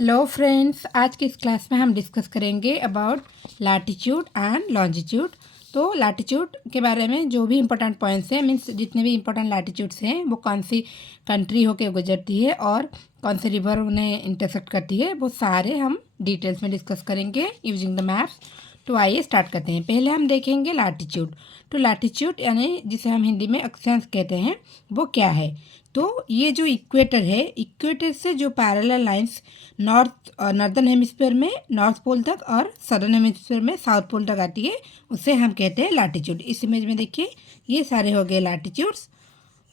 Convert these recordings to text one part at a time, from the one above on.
Hello friends, आज की इस क्लास में हम डिस्कस करेंगे अबाउट लैटिट्यूड एंड लॉन्जिट्यूड। तो लैटिट्यूड के बारे में जो भी इम्पोर्टेंट पॉइंट्स हैं, मीन्स जितने भी इम्पोर्टेंट लैटिट्यूड्स हैं वो कौन सी कंट्री होके गुजरती है और कौन सी रिवर उन्हें इंटरसेक्ट करती है, वो सारे हम डिटेल्स में डिस्कस करेंगे यूजिंग द मैप्स। तो आइए स्टार्ट करते हैं। पहले हम देखेंगे लैटिट्यूड। तो लैटिट्यूड यानी जिसे हम हिंदी में अक्षांश कहते हैं, वो क्या है। तो ये जो इक्वेटर है, इक्वेटर से जो पैरेलल लाइंस नॉर्दर्न हेमिस्फीयर में नॉर्थ पोल तक और सदर्न हेमिस्फीयर में साउथ पोल तक आती है, उसे हम कहते हैं लैटिट्यूड। इस इमेज में देखिए, ये सारे हो गए लैटिट्यूड्स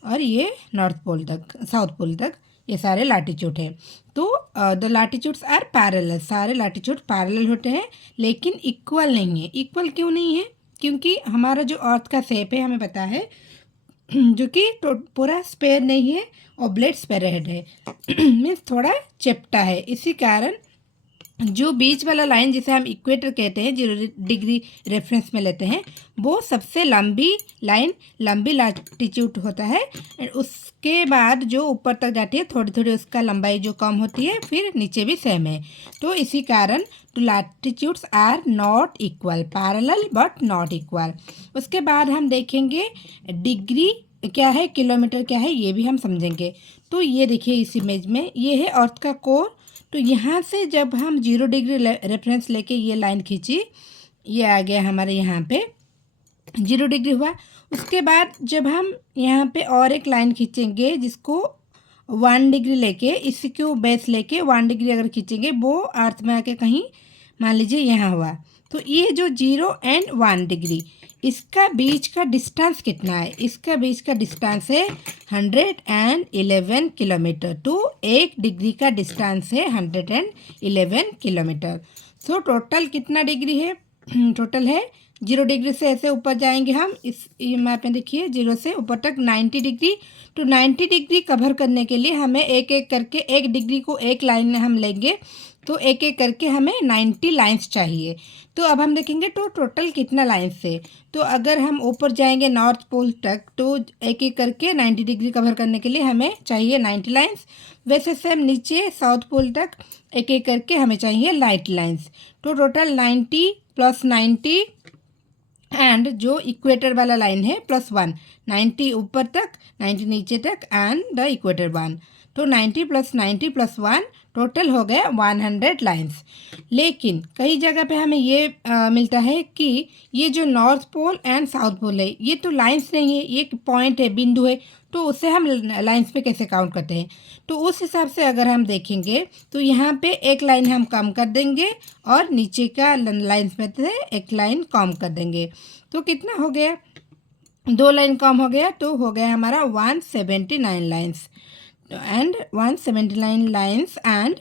और ये नॉर्थ पोल तक, साउथ पोल तक, ये सारे लैटिट्यूड है। तो द लैटिट्यूड्स आर पैरेलल, सारे लैटिट्यूड पैरेलल होते हैं लेकिन इक्वल नहीं है। इक्वल क्यों नहीं है? क्योंकि हमारा जो अर्थ का शेप है हमें पता है, जो कि पूरा स्पेयर नहीं है, ऑब्लेट स्पेयर हेड है मीन्स थोड़ा चेप्टा है। इसी कारण जो बीच वाला लाइन जिसे हम इक्वेटर कहते हैं, 0 डिग्री रेफरेंस में लेते हैं, वो सबसे लंबी लाइन, लंबी लैटिट्यूड होता है। उसके बाद जो ऊपर तक जाती है थोड़ी थोड़ी उसका लंबाई जो कम होती है, फिर नीचे भी सेम है। तो इसी कारण तो latitudes are not equal, parallel but not equal. उसके बाद हम देखेंगे डिग्री क्या है, किलोमीटर क्या है, ये भी हम समझेंगे। तो ये देखिए इस इमेज में, ये है अर्थ का कोर। तो यहाँ से जब हम 0 डिग्री रेफरेंस लेके ये लाइन खींची, ये आ गया हमारे यहाँ पे 0 डिग्री हुआ। उसके बाद जब हम यहाँ पे और एक लाइन खींचेंगे जिसको 1 डिग्री लेके, इसको बेस लेके 1 डिग्री अगर खींचेंगे, वो अर्थ में आके कहीं मान लीजिए यहाँ हुआ। तो ये जो 0 एंड 1 डिग्री, इसका बीच का डिस्टेंस कितना है? इसका बीच का डिस्टेंस है 111 किलोमीटर। तो 1 डिग्री का डिस्टेंस है 111 किलोमीटर। सो टोटल कितना डिग्री है? टोटल है 0 डिग्री से ऐसे ऊपर जाएंगे हम, इस मैप में देखिए 0 से ऊपर तक 90 डिग्री। तो 90 डिग्री कवर करने के लिए हमें एक एक करके 1 डिग्री को एक लाइन में हम लेंगे, तो एक एक करके हमें 90 लाइंस चाहिए। तो अब हम देखेंगे तो टोटल कितना लाइंस है। तो अगर हम ऊपर जाएंगे नॉर्थ पोल तक, तो एक एक करके 90 डिग्री कवर करने के लिए हमें चाहिए 90 लाइंस। वैसे सेम नीचे साउथ पोल तक एक एक करके हमें चाहिए लाइट लाइंस। तो टोटल 90 + 90 एंड जो इक्वेटर वाला लाइन है +1, 90 ऊपर तक 90 नीचे तक एंड द इक्वेटर 1। तो 90 + 90 + 1 टोटल हो गया 100 लाइंस। लेकिन कई जगह पे हमें ये मिलता है कि ये जो north pole and south pole है, ये तो लाइंस नहीं है, ये एक पॉइंट है, बिंदु है। तो उसे हम लाइंस पे कैसे काउंट करते हैं? तो उस हिसाब से अगर हम देखेंगे तो यहाँ पे एक लाइन हम कम कर देंगे और नीचे का लाइंस में से एक लाइन कम कर देंगे। तो कितना हो गया? 2 लाइन कम हो गया, तो हो गया हमारा 179 lines and 179 lines and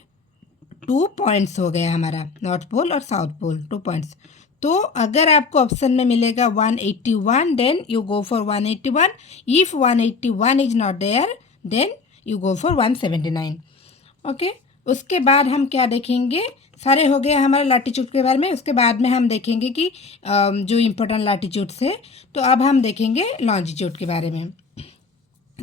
2 points हो गया हमारा, नॉर्थ पोल और साउथ पोल 2 पॉइंट्स। तो अगर आपको ऑप्शन में मिलेगा 181, then you go for 181। If 181 is not there, then you go for 179। Okay. उसके बाद हम क्या देखेंगे? सारे हो गए हमारे लैटिट्यूड के बारे में। उसके बाद में हम देखेंगे कि जो इम्पोर्टेंट लैटिट्यूड्स है। तो अब हम देखेंगे लॉन्जिट्यूड के बारे में।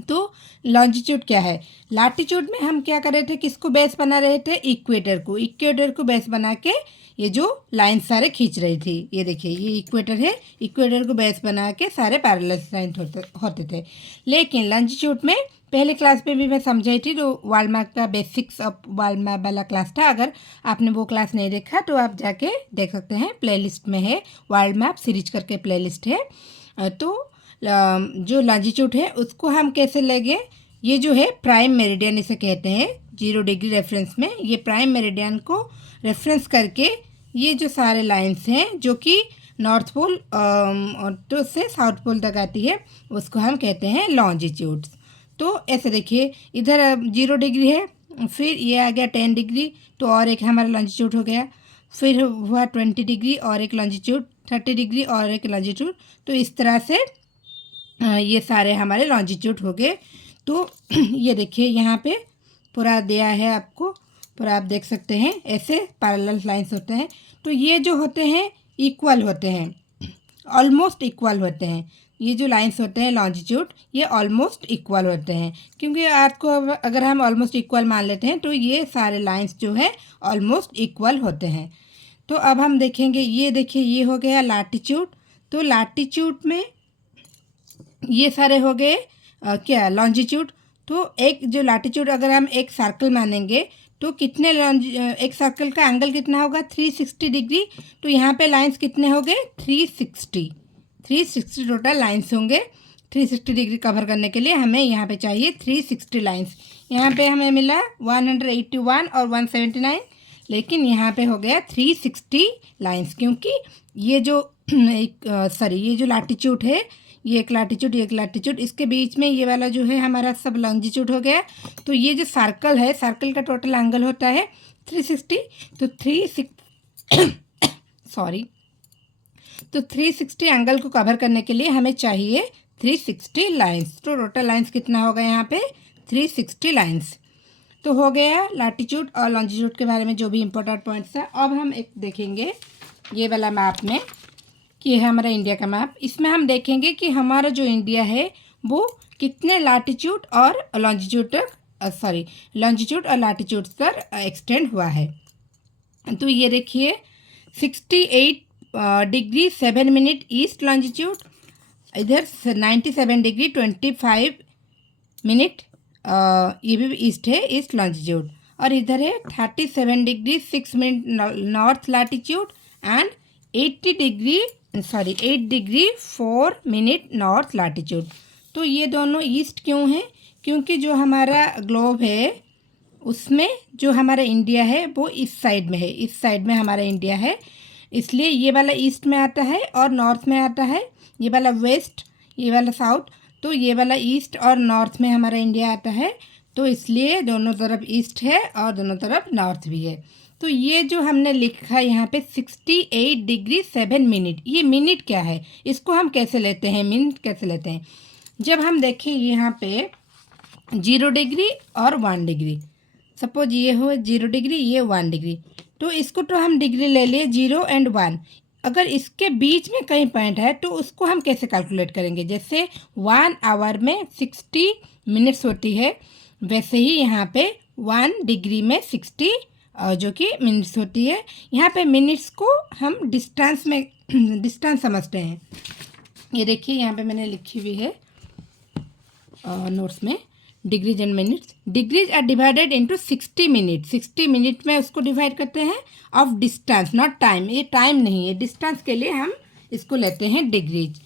तो लॉन्जिट्यूड क्या है? लैटिट्यूड में हम क्या कर रहे थे, किसको बेस बना रहे थे? इक्वेटर को। इक्वेटर को बेस बना के ये जो लाइन सारे खींच रही थी, ये देखिए ये इक्वेटर है, इक्वेटर को बेस बना के सारे पैरेलल लाइन होते थे। लेकिन लॉन्जिट्यूड में पहले क्लास में भी मैं समझाई थी, जो वर्ल्ड मैप का बेसिक्स ऑफ वर्ल्ड मैप वाला क्लास था। अगर आपने वो क्लास नहीं देखा तो आप जाके देख सकते हैं, प्लेलिस्ट में है, वर्ल्ड मैप सीरीज करके प्लेलिस्ट है। तो जो लॉन्जिट्यूड है उसको हम कैसे लेंगे? ये जो है प्राइम मेरिडियन इसे कहते हैं, 0 डिग्री रेफरेंस में। ये प्राइम मेरिडियन को रेफरेंस करके ये जो सारे लाइंस हैं जो कि नॉर्थ पोल और तो से साउथ पोल तक आती है, उसको हम कहते हैं लॉन्जिट्यूड्स। तो ऐसे देखिए, इधर 0 डिग्री है, फिर ये आ गया 10 डिग्री, तो और एक हमारा लॉन्जिट्यूड हो गया। फिर हुआ 20 डिग्री और एक लॉन्जिट्यूड, 30 डिग्री और एक लॉन्जिट्यूड। तो इस तरह से ये सारे हमारे लॉन्जिट्यूड हो गए। तो ये देखिए यहाँ पे पूरा दिया है आपको, पूरा आप देख सकते हैं, ऐसे पैरेलल लाइंस होते हैं। तो ये जो होते हैं इक्वल होते हैं, ऑलमोस्ट इक्वल होते हैं। ये जो लाइंस होते हैं लॉन्जिट्यूड, ये ऑलमोस्ट इक्वल होते हैं, क्योंकि अर्थ को अगर हम ऑलमोस्ट इक्वल मान लेते हैं तो ये सारे लाइंस जो है ऑलमोस्ट इक्वल होते हैं। तो अब हम देखेंगे, ये देखिए ये हो गया लैटिट्यूड। तो लैटिट्यूड में ये सारे हो गए क्या लॉन्जिट्यूड। तो एक जो लैटिट्यूड अगर हम एक सर्कल मानेंगे तो कितने एक सर्कल का एंगल कितना होगा 360 डिग्री। तो यहाँ पे लाइंस कितने हो गए 360 टोटल लाइंस होंगे। 360 डिग्री कवर करने के लिए हमें यहाँ पे चाहिए 360 लाइंस। यहाँ पे हमें मिला 181 और 179, लेकिन यहाँ पे हो गया 360 लाइंस, क्योंकि ये जो ये जो लैटिट्यूड है, ये एक लैटिट्यूड ये एक लैटिट्यूड, इसके बीच में ये वाला जो है हमारा सब लॉन्जिट्यूड हो गया। तो ये जो सर्कल है, सर्कल का टोटल एंगल होता है 360। तो 360 एंगल को कवर करने के लिए हमें चाहिए 360 लाइंस। तो टोटल लाइंस कितना होगा यहाँ पे 360 लाइंस। तो हो गया लैटिट्यूड और लॉन्जिट्यूड के बारे में जो भी इम्पोर्टेंट पॉइंट्स है। अब हम एक देखेंगे ये वाला मैप में कि ये है हमारा इंडिया का मैप। इसमें हम देखेंगे कि हमारा जो इंडिया है वो कितने लैटिट्यूड और लॉन्जिट्यूड और लैटिट्यूड पर एक्सटेंड हुआ है। तो ये देखिए 68 डिग्री 7 मिनट ईस्ट लॉन्जिट्यूड, इधर 97 डिग्री 25 मिनट ये भी ईस्ट है, ईस्ट लॉन्जिट्यूड, और इधर है 37 degree 6 minute north latitude and 8 degree 4 minute north latitude. तो ये दोनों ईस्ट क्यों हैं, क्योंकि जो हमारा ग्लोब है उसमें जो हमारा इंडिया है वो इस साइड में है, इस साइड में हमारा इंडिया है, इसलिए ये वाला ईस्ट में आता है और नॉर्थ में आता है, ये वाला वेस्ट, ये वाला साउथ। तो ये वाला ईस्ट और नॉर्थ में हमारा इंडिया आता है, तो इसलिए दोनों तरफ ईस्ट है और दोनों तरफ नॉर्थ भी है। तो ये जो हमने लिखा है यहाँ पे 68 डिग्री 7 मिनट, ये मिनट क्या है, इसको हम कैसे लेते हैं, मिनट कैसे लेते हैं। जब हम देखें यहाँ पे 0 डिग्री और 1 डिग्री, सपोज ये हो 0 डिग्री ये 1 डिग्री, तो इसको तो हम डिग्री ले लिए 0 एंड 1। अगर इसके बीच में कहीं पॉइंट है तो उसको हम कैसे कैलकुलेट करेंगे। जैसे 1 आवर में 60 मिनट्स होती है, वैसे ही यहाँ पे 1 डिग्री में 60 जो कि मिनट्स होती है। यहाँ पे मिनट्स को हम डिस्टेंस समझते हैं। ये देखिए यहाँ पे मैंने लिखी हुई है नोट्स में, degrees and minutes. Degrees are divided into 60 minute, 60 minute में उसको डिवाइड करते हैं ऑफ डिस्टेंस, नॉट टाइम, ये टाइम नहीं है, डिस्टेंस के लिए हम इसको लेते हैं डिग्रीज।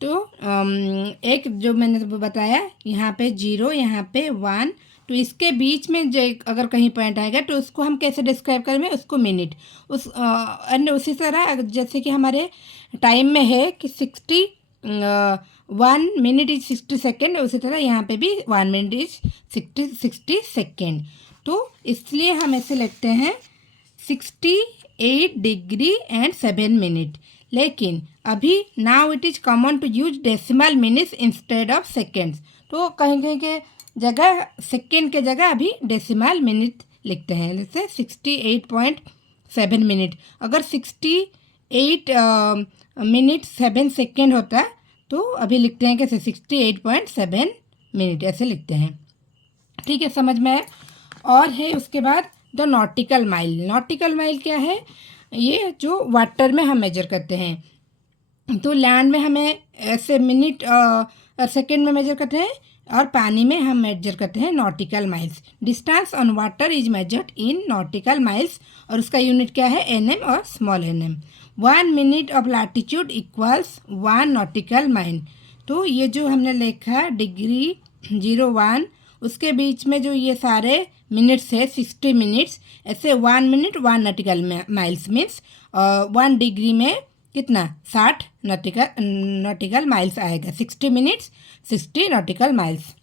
तो एक जो मैंने बताया यहाँ पे 0 यहाँ पे 1, तो इसके बीच में जो अगर कहीं पॉइंट आएगा तो उसको हम कैसे डिस्क्राइब करेंगे, उसको मिनट। उसी तरह जैसे कि हमारे टाइम में है कि 1 मिनट इज 60 सेकेंड, उसी तरह यहाँ पे भी 1 मिनट इज 60 सेकेंड। तो इसलिए हम ऐसे लिखते हैं 68 डिग्री एंड 7 मिनट। लेकिन अभी now it is common to use decimal minutes instead of seconds. तो कहीं कहीं के जगह सेकेंड के जगह अभी डेसिमल मिनट लिखते हैं, जैसे 68.7 मिनट। अगर 68 मिनट 7 सेकेंड होता तो अभी लिखते हैं कैसे 68.7 मिनट, ऐसे लिखते हैं। ठीक है, समझ में है। और है उसके बाद the nautical mile. Nautical mile क्या है, ये जो वाटर में हम मेजर करते हैं। तो लैंड में हमें ऐसे मिनट सेकेंड में मेजर करते हैं और पानी में हम मेजर करते हैं nautical miles. Distance on water is measured in nautical miles, और उसका यूनिट क्या है एनएम और small NM. 1 minute of latitude equals 1 nautical mile. तो ये जो हमने लिखा डिग्री 0-1, उसके बीच में जो ये सारे मिनट्स है 60 मिनट्स, ऐसे 1 minute 1 nautical miles means 1 degree में कितना 60 नॉटिकल माइल्स आएगा। 60 मिनट्स 60 नॉटिकल माइल्स।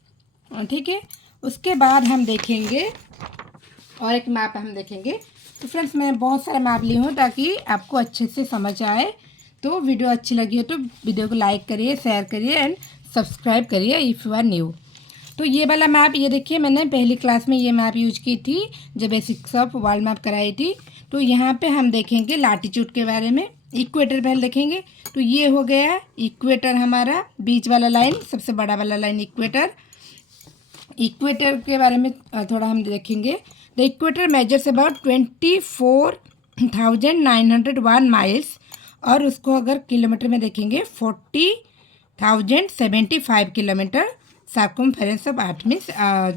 ठीक है, उसके बाद हम देखेंगे और एक मैप हम देखेंगे। तो फ्रेंड्स मैं बहुत सारे मैप ली हूँ ताकि आपको अच्छे से समझ आए। तो वीडियो अच्छी लगी हो तो वीडियो को लाइक करिए, शेयर करिए एंड सब्सक्राइब करिए इफ़ यू आर न्यू। तो ये वाला मैप, ये देखिए मैंने पहली क्लास में ये मैप यूज की थी जब बेसिक्स ऑफ वर्ल्ड मैप कराई थी। तो यहाँ पे हम देखेंगे लैटिट्यूड के बारे में। इक्वेटर पहले देखेंगे। तो ये हो गया इक्वेटर, हमारा बीच वाला लाइन, सबसे बड़ा वाला लाइन इक्वेटर। इक्वेटर के बारे में थोड़ा हम देखेंगे। The equator measures about 24,901 miles, और उसको अगर किलोमीटर में देखेंगे 40,075 kilometre. Circumference of earth means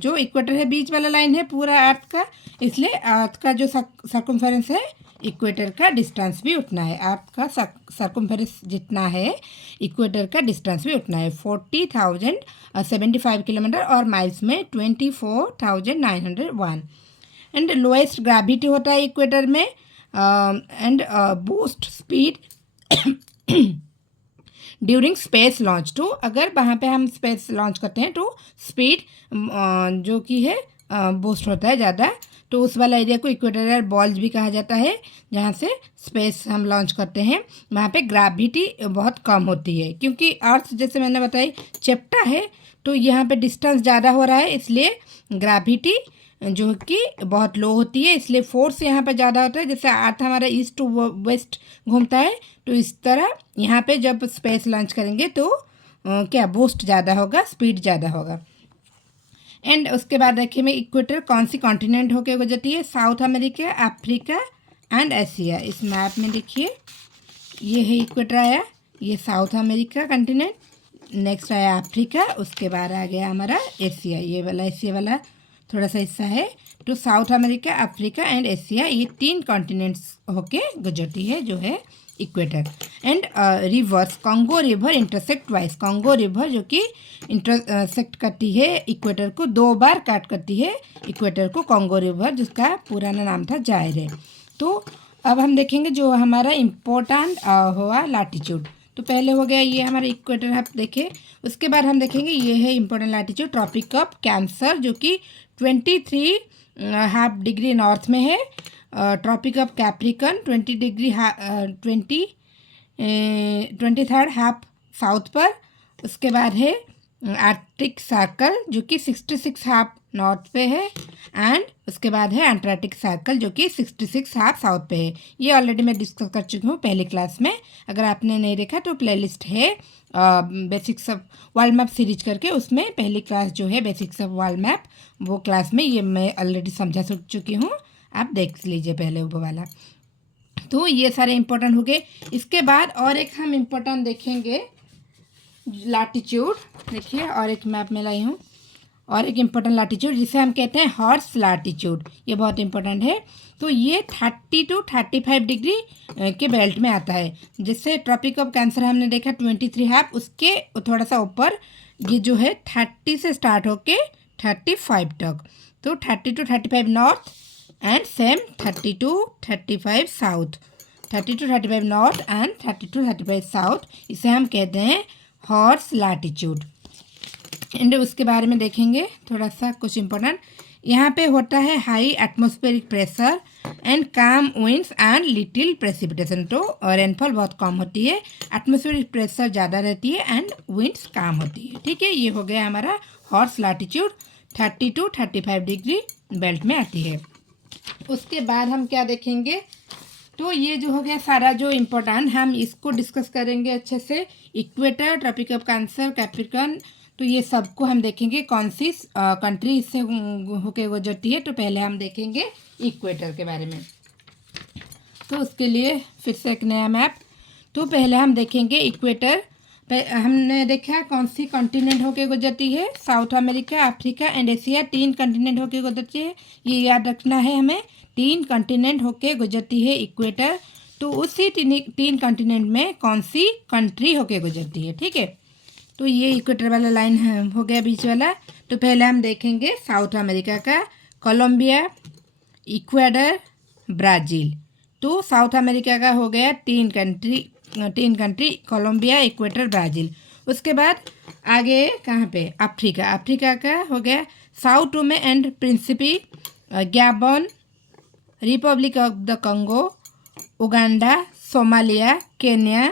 जो इक्वेटर है बीच वाला लाइन है पूरा अर्थ का, इसलिए अर्थ का जो सर्कमफेरेंस है इक्वेटर का डिस्टेंस भी उतना है। अर्थ का सर्कमफेरेंस जितना है इक्वेटर का डिस्टेंस भी उतना है, 40,075 किलोमीटर, और माइल्स में 24,901। एंड लोएस्ट ग्रेविटी होता है इक्वेटर में, and boost speed during space launch. तो अगर वहाँ पे हम स्पेस लॉन्च करते हैं तो स्पीड जो कि है बूस्ट होता है ज़्यादा। तो उस वाला एरिया को इक्वेटोरियल बॉल्स भी कहा जाता है, जहाँ से स्पेस हम लॉन्च करते हैं। वहाँ पे ग्रेविटी बहुत कम होती है, क्योंकि अर्थ जैसे मैंने बताई चपटा है, तो यहाँ पे डिस्टेंस ज़्यादा हो रहा है, इसलिए ग्रेविटी जो कि बहुत लो होती है, इसलिए फोर्स यहाँ पे ज़्यादा होता है। जैसे अर्थ हमारा ईस्ट टू वेस्ट घूमता है, तो इस तरह यहाँ पे जब स्पेस लॉन्च करेंगे तो क्या बूस्ट ज़्यादा होगा, स्पीड ज़्यादा होगा। एंड उसके बाद देखिए मैं इक्वेटर कौन सी कॉन्टिनेंट होकर गुजरती है, south America, Africa and Asia. इस मैप में देखिए ये है इक्वेटर आया, ये साउथ अमेरिका कॉन्टिनेंट, नेक्स्ट आया अफ्रीका, उसके बाद आ गया हमारा एशिया, ये वाला एशिया वाला थोड़ा सा हिस्सा है। तो south America, Africa and Asia, ये 3 कॉन्टिनेंट्स होके गुजरती है जो है equator. And reverse Congo river intersect twice, Congo river जो कि इंटरसेक्ट करती है इक्वेटर को, 2 बार काट करती है इक्वेटर को कॉन्गो रिवर, जिसका पुराना नाम था जायरे। तो अब हम देखेंगे जो हमारा इम्पोर्टेंट हुआ लैटिट्यूड। तो पहले हो गया ये हमारा इक्वेटर, आप देखें। उसके बाद हम देखेंगे ये है important latitude tropic of cancer, जो कि 23.5 डिग्री नॉर्थ में है। ट्रॉपिक ऑफ कैप्रिकन 23.5 साउथ पर। उसके बाद है आर्कटिक सर्कल जो कि 66.5 नॉर्थ पे है, एंड उसके बाद है अंटार्कटिक सर्कल जो कि 66.5 साउथ पे है। ये ऑलरेडी मैं डिस्कस कर चुकी हूँ पहली क्लास में, अगर आपने नहीं देखा तो प्लेलिस्ट है basics of world map series करके, उसमें पहली क्लास जो है बेसिक्स ऑफ वर्ल्ड मैप, वो क्लास में ये मैं ऑलरेडी समझा चुकी हूँ, आप देख लीजिए पहले वो वाला। तो ये सारे इम्पोर्टेंट हो गए। इसके बाद और एक हम इम्पोर्टेंट देखेंगे लैटिट्यूड, देखिए और एक मैप में लाई हूँ, और एक इम्पोर्टेंट लैटिट्यूड जिसे हम कहते हैं हॉर्स लैटिट्यूड, ये बहुत इंपॉर्टेंट है। तो ये 30 to 35 डिग्री के बेल्ट में आता है। जिससे ट्रॉपिक ऑफ कैंसर हमने देखा 23.5, उसके थोड़ा सा ऊपर ये जो है 30 से स्टार्ट होके 35 तक। तो 30 to 35 north and same 30 to 35 south, 30 to 35 north and 30 to 35 south, इसे हम कहते हैं हॉर्स लैटिट्यूड। एंड उसके बारे में देखेंगे थोड़ा सा कुछ इम्पोर्टेंट। यहाँ पे होता है हाई एटमॉस्फेरिक प्रेशर एंड काम विंड्स एंड लिटिल प्रेसिपिटेशन। तो रेनफॉल बहुत कम होती है, एटमॉस्फेरिक प्रेशर ज़्यादा रहती है एंड विंड्स कम होती है। ठीक है, ये हो गया हमारा horse latitude, 30 to 35 degree belt में आती है। उसके बाद हम क्या देखेंगे, तो ये जो हो गया सारा जो इम्पोर्टेंट, हम इसको डिस्कस करेंगे अच्छे से। Equator, tropic of cancer, capricorn, तो ये सबको हम देखेंगे कौन सी कंट्री इससे होके गुजरती है। तो पहले हम देखेंगे इक्वेटर के बारे में। तो उसके लिए फिर से एक नया मैप। तो पहले हम देखेंगे इक्वेटर, हमने देखा कौन सी कॉन्टिनेंट होके गुजरती है, south America, Africa and Asia, 3 continent होके गुजरती है, ये याद रखना है हमें, 3 कॉन्टिनेंट होके गुजरती है इक्वेटर। तो उसी 3 कॉन्टिनेंट में कौन सी कंट्री होके गुजरती है। ठीक है, तो ये इक्वेटर वाला लाइन हो गया बीच वाला। तो पहले हम देखेंगे साउथ अमेरिका का, कोलंबिया, इक्वाडोर, ब्राज़ील। तो साउथ अमेरिका का हो गया 3 कंट्री, कोलंबिया, इक्वेटर, ब्राज़ील। उसके बाद आगे कहाँ पे, अफ्रीका, अफ्रीका का हो गया Sao Tome and Principe, Gabon, Republic of the Congo, Uganda, Somalia, Kenya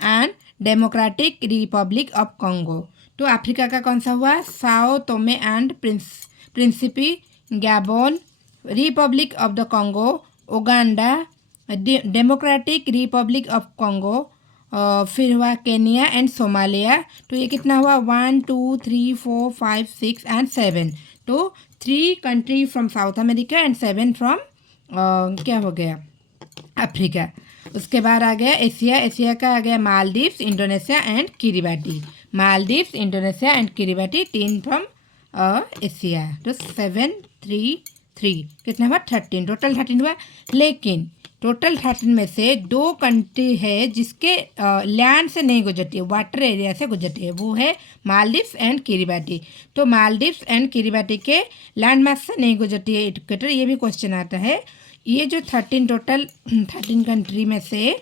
and Democratic Republic of Congo. तो अफ्रीका का कौन सा हुआ, Sao Tome and Principe, Gabon, Republic of the Congo, Uganda, Democratic Republic of Congo, फिर हुआ Kenya and Somalia. तो ये कितना हुआ 1 2 3 4 5 6 एंड 7। तो 3 country from south America and 7 from क्या हो गया अफ्रीका। उसके बाद आ गया एशिया, एशिया का आ गया Maldives, Indonesia and किरिबाटी। Maldives, Indonesia and किरिबाटी 3 from Asia. तो 7 3 3 कितना हुआ 13, टोटल 13 हुआ। लेकिन टोटल 13 में से 2 कंट्री है जिसके लैंड से नहीं गुजरती है, वाटर एरिया से गुजरती है, वो है मालदीव्स एंड किरिबाटी। तो मालदीव्स एंड किरिबाटी के लैंड मास से नहीं गुजरती है इक्वेटर। ये भी क्वेश्चन आता है। ये जो 13 टोटल 13 कंट्री में से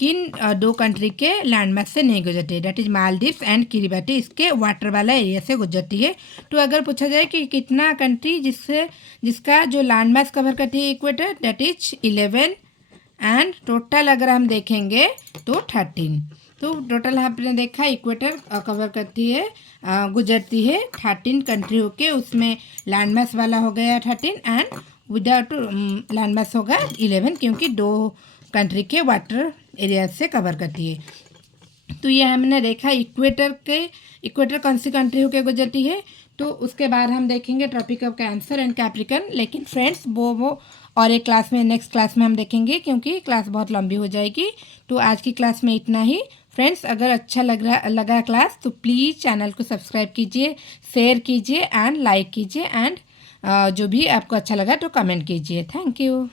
किन 2 कंट्री के लैंड मास से नहीं गुजरती है, date is Maldives and Kiribati, इसके वाटर वाला एरिया से गुजरती है। तो अगर पूछा जाए कि कितना कंट्री जिसका जो लैंड मास कवर करती है equator, date is 11 and total अगर हम देखेंगे तो 13। तो टोटल आपने देखा इक्वेटर कवर करती है गुजरती है 13 कंट्री होके, उसमें लैंड मास वाला हो गया 13 एंड विदाउट लैंड मास होगा 11, क्योंकि 2 कंट्री के वाटर एरिया से कवर करती है। तो ये हमने देखा इक्वेटर कौन सी कंट्री होकर गुजरती है। तो उसके बाद हम देखेंगे tropic of cancer and capricorn. लेकिन फ्रेंड्स वो और एक क्लास में, नेक्स्ट क्लास में हम देखेंगे, क्योंकि क्लास बहुत लंबी हो जाएगी। तो आज की क्लास में इतना ही। फ्रेंड्स अगर अच्छा लगा क्लास तो प्लीज़ चैनल को सब्सक्राइब कीजिए, शेयर कीजिए एंड लाइक कीजिए एंड जो भी आपको अच्छा लगा तो कमेंट कीजिए। Thank you.